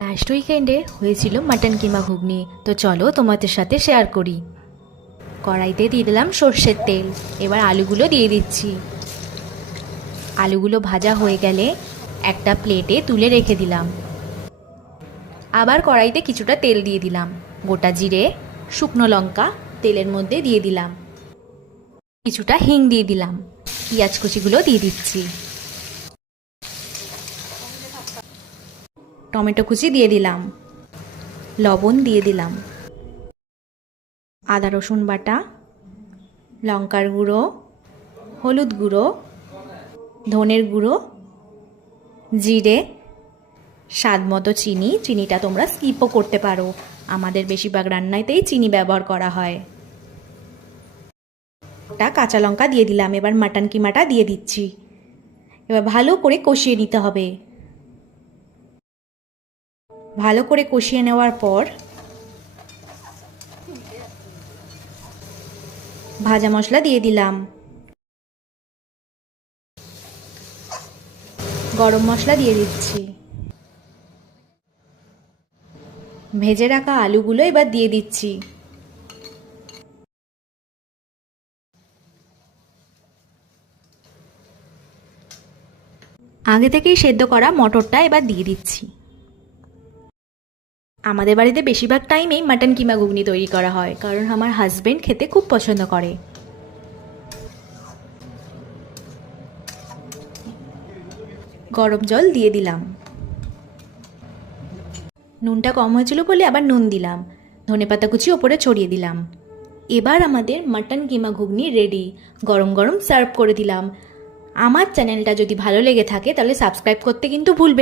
Last উইকেন্ডে হয়েছিল mutton কিমা ঘুগনি। তো চলো তোমাদের সাথে শেয়ার করি। কড়াইতে দিয়ে দিলাম সর্ষের তেল। এবার আলুগুলো দিয়ে দিচ্ছি। আলুগুলো ভাজা হয়ে গেলে একটা প্লেটে তুলে রেখে দিলাম। আবার কড়াইতে কিছুটা তেল দিয়ে দিলাম। গোটা জিরে, শুকনো লঙ্কা তেলের মধ্যে দিয়ে দিলাম। কিছুটা হিং দিয়ে দিলাম। পেঁয়াজ কুচিগুলো দিয়ে দিচ্ছি। টমেটো কুচি দিয়ে দিলাম। লবণ দিয়ে দিলাম। আদা রসুন বাটা, লঙ্কার গুঁড়ো, হলুদ গুঁড়ো, ধনের গুঁড়ো, জিরে, স্বাদ মতো চিনি। চিনিটা তোমরা স্কিপও করতে পারো। আমাদের বেশিরভাগ রান্নাতেই চিনি ব্যবহার করা হয়। ওটা কাঁচা লঙ্কা দিয়ে দিলাম। এবার মাটন কিমাটা দিয়ে দিচ্ছি। এবার ভালো করে কষিয়ে নিতে হবে। ভালো করে কষিয়ে নেওয়ার পর ভাজা মশলা দিয়ে দিলাম। গরম মশলা দিয়ে দিচ্ছি। ভেজে রাখা আলুগুলো এবার দিয়ে দিচ্ছি। আগে থেকেই সেদ্ধ করা মটরটা এবার দিয়ে দিচ্ছি। আমাদের বাড়িতে বেশিরভাগ টাইমেই মাটন কিমা ঘুগনি তৈরি করা হয়, কারণ আমার হাজবেন্ড খেতে খুব পছন্দ করে। গরম জল দিয়ে দিলাম। নুনটা কম হয়েছিল বলে আবার নুন দিলাম। ধনেপাতা কুচি ওপরে ছড়িয়ে দিলাম। এবার আমাদের মাটন কিমা ঘুগনি রেডি গরম গরম সার্ভ করে দিলাম। আমার চ্যানেলটা যদি ভালো লেগে থাকে তাহলে সাবস্ক্রাইব করতে কিন্তু ভুলবেন